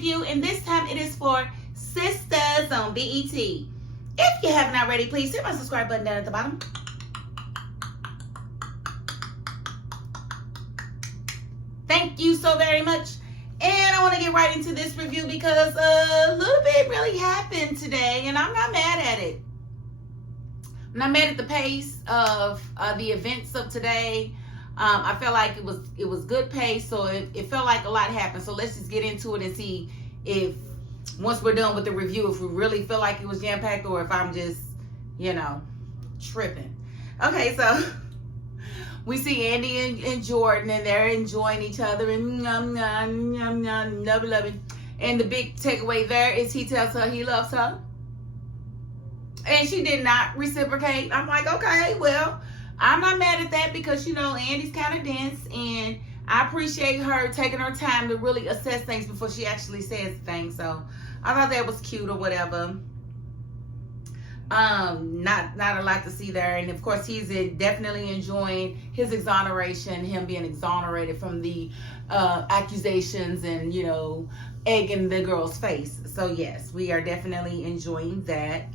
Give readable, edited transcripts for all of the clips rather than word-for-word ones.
review, and this time it is for Sistas on BET. If you haven't already, please hit my subscribe button down at the bottom. Thank you so very much. And I want to get right into this review because a little bit really happened today, and I'm not mad at it. I'm not mad at the pace of the events of today. I felt like it was good pace, so it felt like a lot happened. So let's just get into it and see if once we're done with the review, if we really feel like it was jam-packed or if I'm just, tripping. Okay, so we see Andi and Jordan, and they're enjoying each other and loving. And the big takeaway there is he tells her he loves her. And she did not reciprocate. I'm like, okay, well, I'm not mad at that because, Andi's kind of dense, and I appreciate her taking her time to really assess things before she actually says things. So I thought that was cute or whatever. Not a lot to see there. And of course, he's definitely enjoying his exoneration, him being exonerated from the accusations and, egging the girl's face. So yes, we are definitely enjoying that.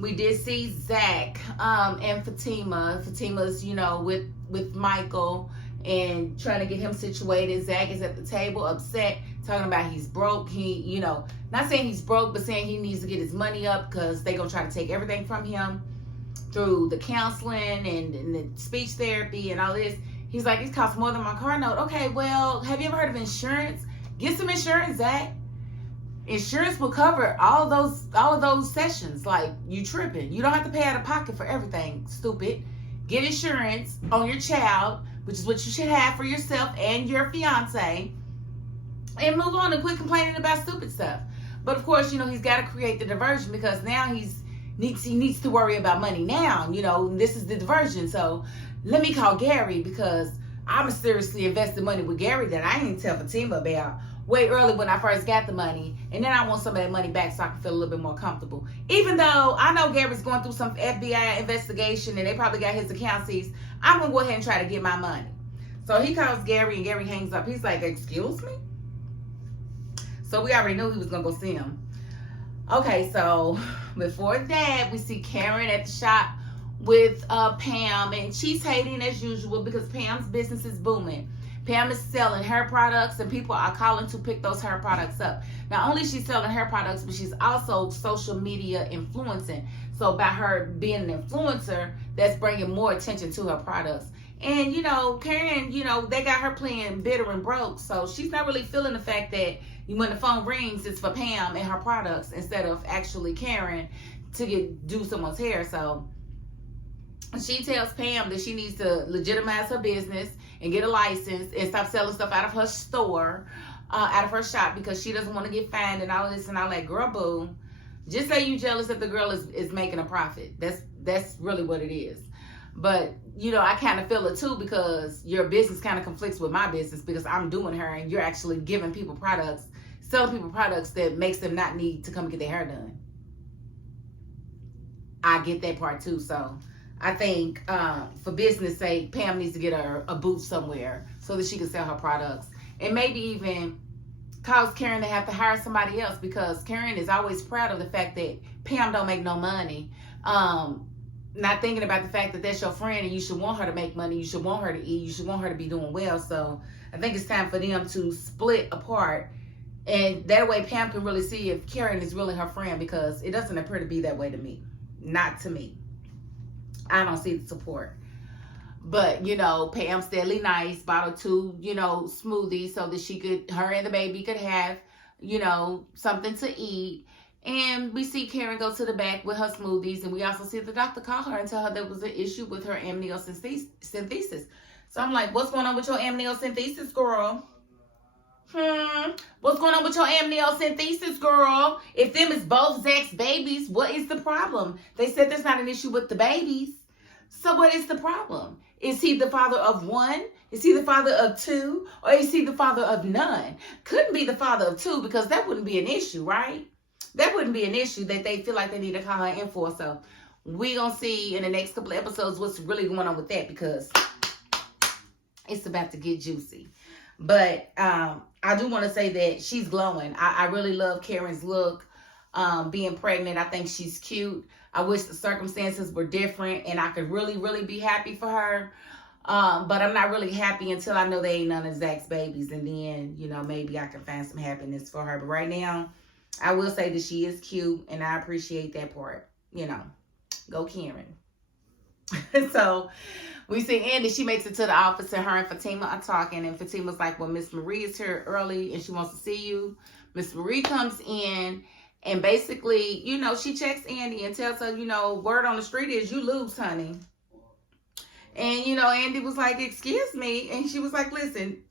We did see Zack and Fatima. Fatima's, with Michael and trying to get him situated. Zack is at the table upset, talking about he's broke. He, not saying he's broke, but saying he needs to get his money up because they're going to try to take everything from him through the counseling and the speech therapy and all this. He's like, it costs more than my car note. Okay, well, have you ever heard of insurance? Get some insurance, Zack. Insurance will cover all of those sessions. Like, you tripping. You don't have to pay out of pocket for everything, stupid. Get insurance on your child, which is what you should have for yourself and your fiance, and move on and quit complaining about stupid stuff. But of course, he's got to create the diversion because now he needs to worry about money now. This is the diversion. So let me call Gary because I mysteriously invested money with Gary that I didn't tell Fatima about way early when I first got the money, and then I want some of that money back so I can feel a little bit more comfortable. Even though I know Gary's going through some FBI investigation and they probably got his account seized, I'm going to go ahead and try to get my money. So he calls Gary and Gary hangs up. He's like, excuse me? So we already knew he was going to go see him. Okay, so before that, we see Karen at the shop with Pam, and she's hating as usual because Pam's business is booming. Pam is selling hair products, and people are calling to pick those hair products up. Not only is she selling hair products, but she's also social media influencing. So by her being an influencer, that's bringing more attention to her products. And, Karen, they got her playing bitter and broke. So she's not really feeling the fact that when the phone rings, it's for Pam and her products instead of actually Karen to do someone's hair. So she tells Pam that she needs to legitimize her business and get a license and stop selling stuff out of her store, out of her shop, because she doesn't want to get fined and all of this and all that. Girl, boo. Just say you jealous that the girl is making a profit. That's really what it is. But, I kind of feel it too because your business kind of conflicts with my business because I'm doing her and you're actually giving people products, selling people products that makes them not need to come get their hair done. I get that part too, so I think for business sake, Pam needs to get her a booth somewhere so that she can sell her products. And maybe even cause Karen to have to hire somebody else because Karen is always proud of the fact that Pam don't make no money. Not thinking about the fact that that's your friend and you should want her to make money. You should want her to eat. You should want her to be doing well. So I think it's time for them to split apart. And that way Pam can really see if Karen is really her friend because it doesn't appear to be that way to me. Not to me. I don't see the support. But, Pam's deadly nice, bought her 2, smoothies so that her and the baby could have, something to eat. And we see Karen go to the back with her smoothies. And we also see the doctor call her and tell her there was an issue with her amniocentesis. So I'm like, what's going on with your amniocentesis, girl? What's going on with your amniocentesis, girl? If them is both Zack's babies, what is the problem? They said there's not an issue with the babies. So what is the problem? Is he the father of one? Is he the father of 2? Or is he the father of none? Couldn't be the father of 2 because that wouldn't be an issue, right? That wouldn't be an issue that they feel like they need to call her in for. So we gonna see in the next couple of episodes what's really going on with that because it's about to get juicy. But I do want to say that she's glowing. I really love Karen's look. Being pregnant, I think she's cute. I wish the circumstances were different and I could really, really be happy for her. But I'm not really happy until I know they ain't none of Zack's babies. And then, maybe I can find some happiness for her. But right now, I will say that she is cute and I appreciate that part. Go Karen. So we see Andi, she makes it to the office and her and Fatima are talking. And Fatima's like, well, Miss Marie is here early and she wants to see you. Miss Marie comes in and basically, she checks Andi and tells her, word on the street is you lose, honey. And, Andi was like, excuse me. And she was like, listen,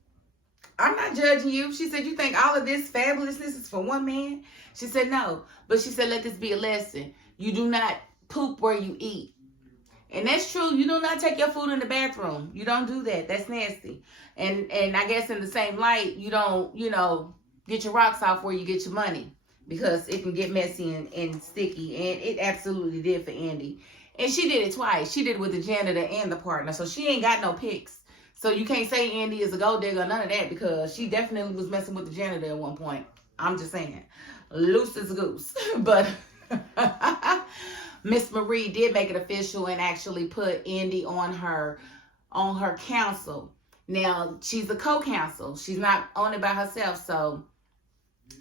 I'm not judging you. She said, you think all of this fabulousness is for one man? She said, no. But she said, let this be a lesson. You do not poop where you eat. And that's true. You do not take your food in the bathroom. You don't do that. That's nasty. And I guess in the same light, you don't, get your rocks off where you get your money. Because it can get messy and sticky. And it absolutely did for Andi. And she did it twice. She did it with the janitor and the partner. So she ain't got no pics. So you can't say Andi is a gold digger, none of that. Because she definitely was messing with the janitor at one point. I'm just saying. Loose as a goose. But Miss Marie did make it official and actually put Andi on her counsel. Now, she's a co-counsel. She's not on it by herself. So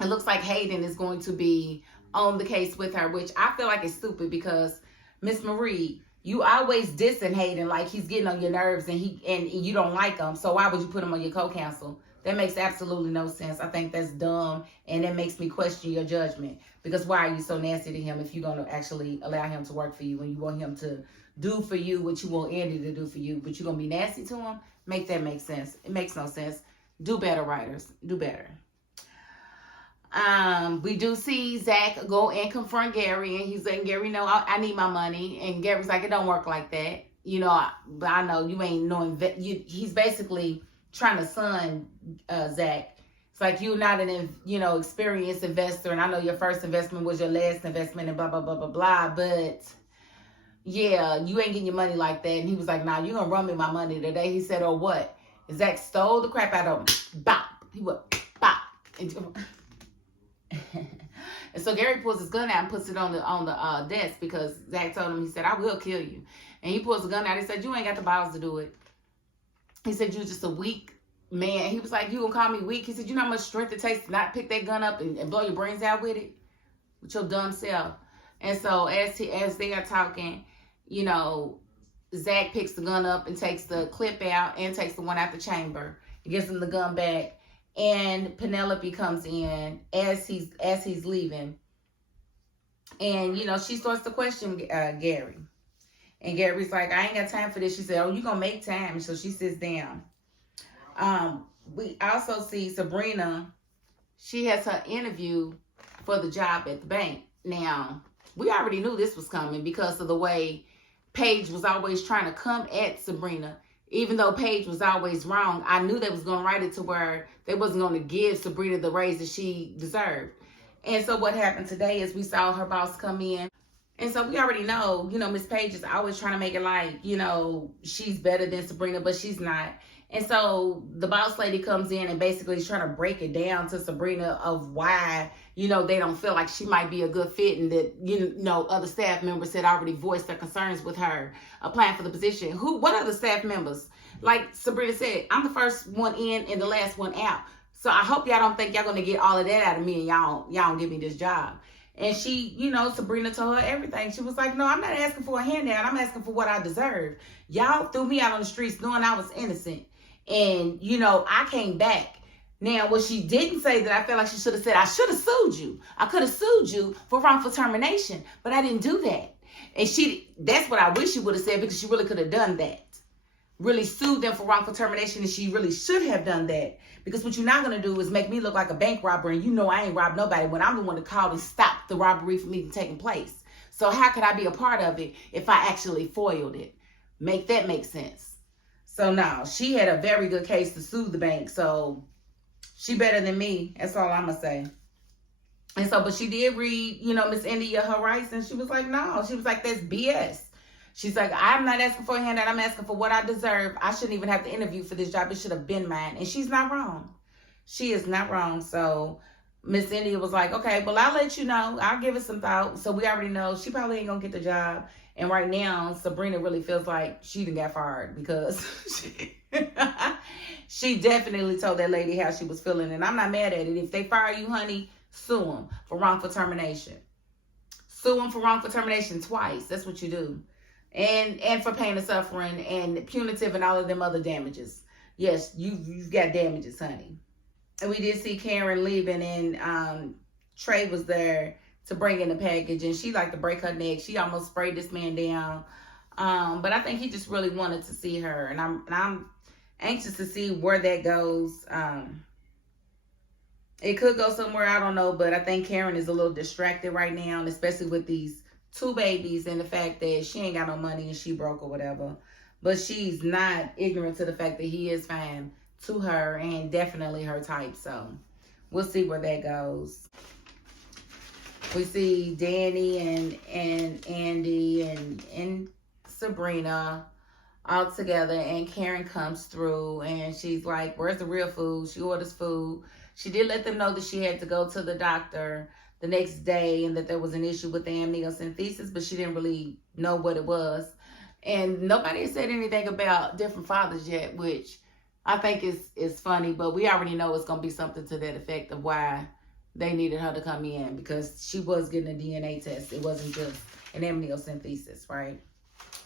it looks like Hayden is going to be on the case with her, which I feel like is stupid because Miss Marie, you always dissing Hayden like he's getting on your nerves and you don't like him. So why would you put him on your co-counsel? That makes absolutely no sense. I think that's dumb, and that makes me question your judgment. Because why are you so nasty to him if you're going to actually allow him to work for you and you want him to do for you what you want Andi to do for you, but you're going to be nasty to him? Make that make sense. It makes no sense. Do better, writers. Do better. We do see Zack go and confront Gary, and he's letting Gary know, I need my money. And Gary's like, it don't work like that. But I know you ain't knowing. He's basically trying to son Zack. It's like you're not an experienced investor, and I know your first investment was your last investment and blah blah blah blah blah, but yeah, you ain't getting your money like that. And he was like, nah, you're gonna run me my money today. He said, oh, what? Zack stole the crap out of him. Bop. He went bop. And so Gary pulls his gun out and puts it on the desk because Zack told him, he said, I will kill you. And he pulls the gun out. He said, you ain't got the balls to do it. He said, you're just a weak man. He was like, you gonna call me weak? He said, you know how much strength it takes to not pick that gun up and blow your brains out with it? With your dumb self. And so as they are talking, Zack picks the gun up and takes the clip out and takes the one out the chamber. He gives him the gun back. And Penelope comes in as he's leaving. And, she starts to question Gary. And Gary's like, I ain't got time for this. She said, oh, you gonna make time. So she sits down. We also see Sabrina. She has her interview for the job at the bank. Now, we already knew this was coming because of the way Paige was always trying to come at Sabrina. Even though Paige was always wrong, I knew they was going to write it to where they wasn't going to give Sabrina the raise that she deserved. And so what happened today is we saw her boss come in. And so we already know, Miss Paige is always trying to make it like, she's better than Sabrina, but she's not. And so the boss lady comes in and basically is trying to break it down to Sabrina of why, they don't feel like she might be a good fit and that, other staff members had already voiced their concerns with her applying for the position. What other staff members? Like Sabrina said, I'm the first one in and the last one out. So I hope y'all don't think y'all going to get all of that out of me and y'all don't give me this job. And she, Sabrina told her everything. She was like, no, I'm not asking for a handout. I'm asking for what I deserve. Y'all threw me out on the streets knowing I was innocent. And, I came back. Now, what she didn't say that I felt like she should have said, I should have sued you. I could have sued you for wrongful termination, but I didn't do that. And that's what I wish she would have said because she really could have done that. Really sued them for wrongful termination, and she really should have done that. Because what you're not going to do is make me look like a bank robber, and I ain't robbed nobody when I'm the one that called and stopped the robbery from even taking place. So how could I be a part of it if I actually foiled it? Make that make sense. So now, she had a very good case to sue the bank, so she better than me. That's all I'm going to say. And so, but she did read, Miss Andi her rights, and she was like, no. She was like, that's BS. She's like, I'm not asking for a handout. I'm asking for what I deserve. I shouldn't even have to interview for this job. It should have been mine. And she's not wrong. She is not wrong. So Miss India was like, okay, well, I'll let you know. I'll give it some thought. So we already know she probably ain't going to get the job. And right now, Sabrina really feels like she done got fired because she definitely told that lady how she was feeling. And I'm not mad at it. If they fire you, honey, sue them for wrongful termination. Sue them for wrongful termination twice. That's what you do. And for pain and suffering and punitive and all of them other damages. Yes, you've got damages, honey. And we did see Karen leaving, and Trey was there to bring in the package, and she like to break her neck. She almost sprayed this man down. But I think he just really wanted to see her, and I'm anxious to see where that goes. It could go somewhere, I don't know, but I think Karen is a little distracted right now, and especially with these 2 babies and the fact that she ain't got no money and she broke or whatever. But she's not ignorant to the fact that he is fine to her and definitely her type. So we'll see where that goes. We see Danny and Andi and Sabrina all together, and Karen comes through and she's like, where's the real food? She orders food. She did let them know that she had to go to the doctor the next day and that there was an issue with the amniocentesis, but she didn't really know what it was. And nobody has said anything about different fathers yet, which I think is funny, but we already know it's going to be something to that effect of why they needed her to come in, because she was getting a DNA test. It wasn't just an amniocentesis, right?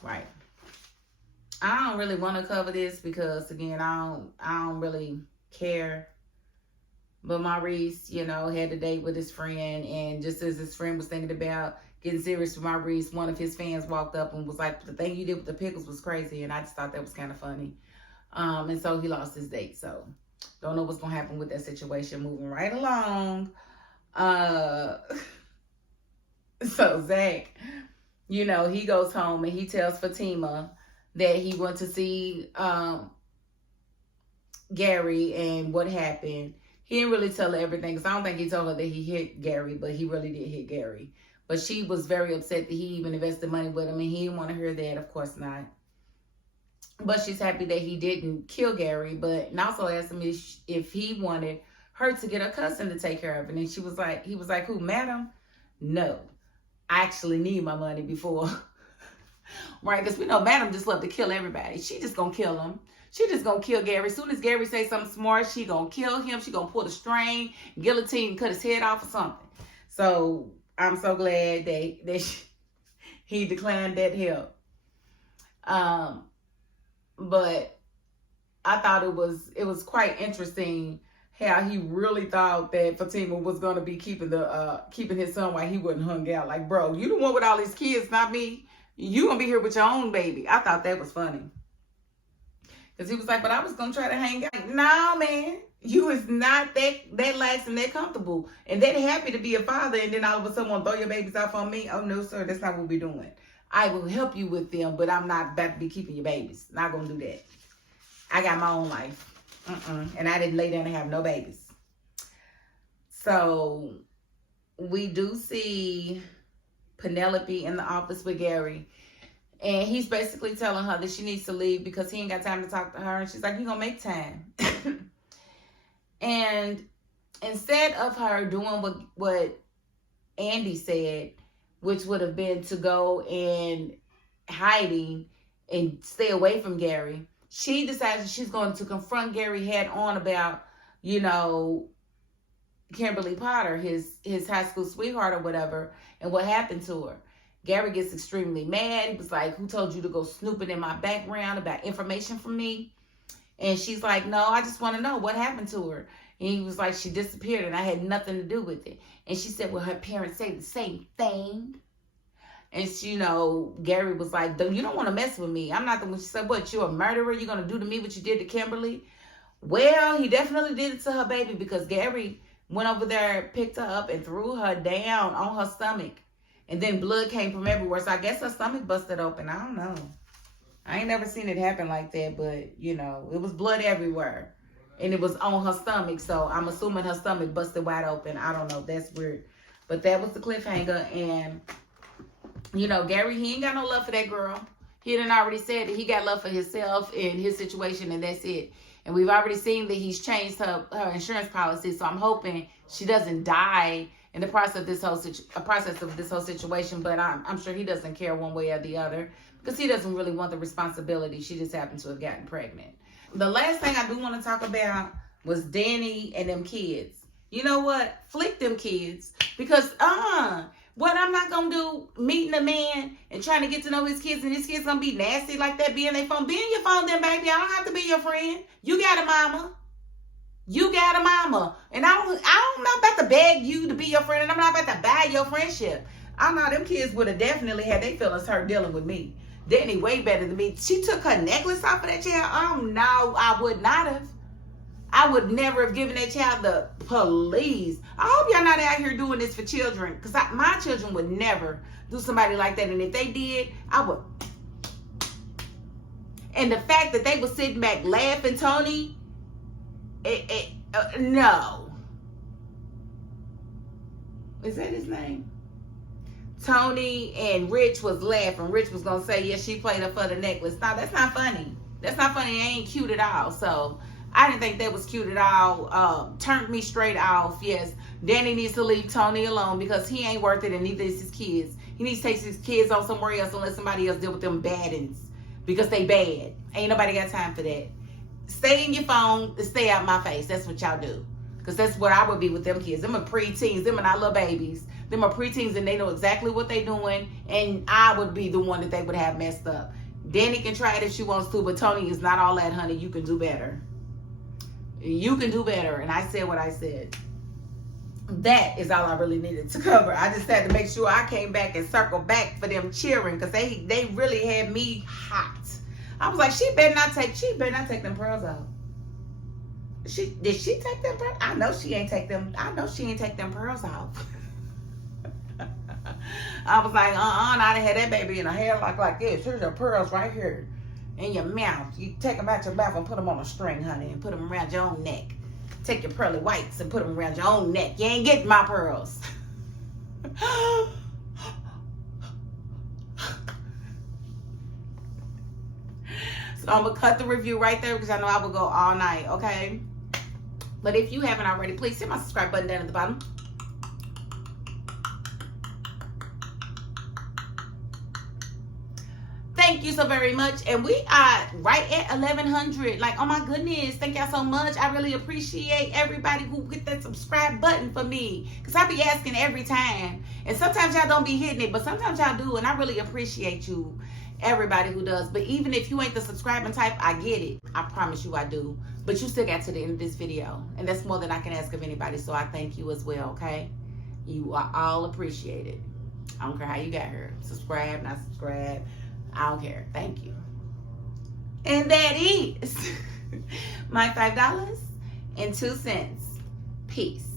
Right. I don't really want to cover this because, again, I don't really care. But Maurice, you know, had a date with his friend, and just as his friend was thinking about getting serious with Maurice, one of his fans walked up and was like, the thing you did with the pickles was crazy, and I just thought that was kind of funny. And so he lost his date. So don't know what's going to happen with that situation. Moving right along. So Zack, you know, he goes home and he tells Fatima that he went to see Gary and what happened. He didn't really tell her everything, because I don't think he told her that he hit Gary, but he really did hit Gary. But she was very upset that he even invested money with him, and he didn't want to hear that. Of course not. But she's happy that he didn't kill Gary, but and also asked him if he wanted her to get her cousin to take care of it. And he was like, who, madam? No, I actually need my money before. Right, because we know madam just love to kill everybody. She just gonna kill him. She just gonna kill Gary. As soon as Gary say something smart, she gonna kill him. She gonna pull the string, guillotine, cut his head off or something. So I'm so glad that he declined that help. But I thought it was quite interesting how he really thought that Fatima was gonna be keeping his son while he wasn't hung out. Like, bro, you the one with all these kids, not me. You gonna be here with your own baby. I thought that was funny. Because he was like, but I was going to try to hang out. No, man. You is not that lax and that comfortable and that happy to be a father, and then all of a sudden want to throw your babies off on me. Oh, no, sir. That's not what we're doing. I will help you with them, but I'm not about to be keeping your babies. Not going to do that. I got my own life. And I didn't lay down and have no babies. So we do see Penelope in the office with Gary. And he's basically telling her that she needs to leave because he ain't got time to talk to her. And she's like, you're going to make time. And instead of her doing what Andi said, which would have been to go in hiding and stay away from Gary, she decides that she's going to confront Gary head on about, you know, Kimberly Potter, his high school sweetheart or whatever, and what happened to her. Gary gets extremely mad. He was like, who told you to go snooping in my background about information from me? And she's like, no, I just want to know what happened to her. And he was like, she disappeared and I had nothing to do with it. And she said, well, her parents say the same thing. And she, you know, Gary was like, you don't want to mess with me. I'm not the one. She said, what, you're a murderer? You're going to do to me what you did to Kimberly? Well, he definitely did it to her baby, because Gary went over there, picked her up and threw her down on her stomach. And then blood came from everywhere. So I guess her stomach busted open. I don't know. I ain't never seen it happen like that. But, you know, it was blood everywhere. And it was on her stomach. So I'm assuming her stomach busted wide open. I don't know. That's weird. But that was the cliffhanger. And, you know, Gary, he ain't got no love for that girl. He done already said that he got love for himself and his situation, and that's it. And we've already seen that he's changed her insurance policy. So I'm hoping she doesn't die in the process of this whole situation. But I'm sure he doesn't care one way or the other, because he doesn't really want the responsibility. She just happened to have gotten pregnant. The last thing I do want to talk about was Danny and them kids. You know what? Flick them kids. Because, what I'm not going to do, meeting a man and trying to get to know his kids, and his kids going to be nasty like that, be in their phone. Be in your phone then, baby. I don't have to be your friend. You got a mama. You got a mama. And I'm not about to beg you to be your friend, and I'm not about to buy your friendship. I know them kids would have definitely had their feelings hurt dealing with me. Danny way better than me. She took her necklace off of that child. Oh, no, I would not have. I would never have given that child the police. I hope y'all not out here doing this for children, because my children would never do somebody like that. And if they did, I would. And the fact that they were sitting back laughing, Tony, no. Is that his name? Tony and Rich was laughing. Rich was going to say, yes, she played her for the necklace. No, that's not funny. That's not funny. It ain't cute at all. So I didn't think that was cute at all. Turned me straight off. Yes, Danny needs to leave Tony alone, because he ain't worth it, and neither is his kids. He needs to take his kids on somewhere else and let somebody else deal with them baddens, because they bad. Ain't nobody got time for that. Stay in your phone and stay out my face. That's what y'all do. Because that's what I would be with them kids. Them are preteens. Them are not little babies. Them are preteens, and they know exactly what they doing. And I would be the one that they would have messed up. Danny can try it if she wants to, but Tony is not all that, honey. You can do better. You can do better. And I said what I said. That is all I really needed to cover. I just had to make sure I came back and circled back for them cheering, because they really had me hot. I was like, she better not take them pearls out. Did she take them pearls? I know she ain't take them pearls out. I was like, I done had that baby in a hairlock like this. Here's your pearls right here in your mouth. You take them out your mouth and put them on a string, honey, and put them around your own neck. Take your pearly whites and put them around your own neck. You ain't getting my pearls. So I'm going to cut the review right there, because I know I will go all night, okay? But if you haven't already, please hit my subscribe button down at the bottom. Thank you so very much. And we are right at 1,100. Like, oh my goodness. Thank y'all so much. I really appreciate everybody who hit that subscribe button for me, because I be asking every time. And sometimes y'all don't be hitting it, but sometimes y'all do. And I really appreciate you, everybody who does. But even if you ain't the subscribing type, I get it. I promise you I do. But you still got to the end of this video. And that's more than I can ask of anybody. So I thank you as well, okay? You are all appreciated. I don't care how you got here. Subscribe, not subscribe. I don't care. Thank you. And that is my $5.02. Peace.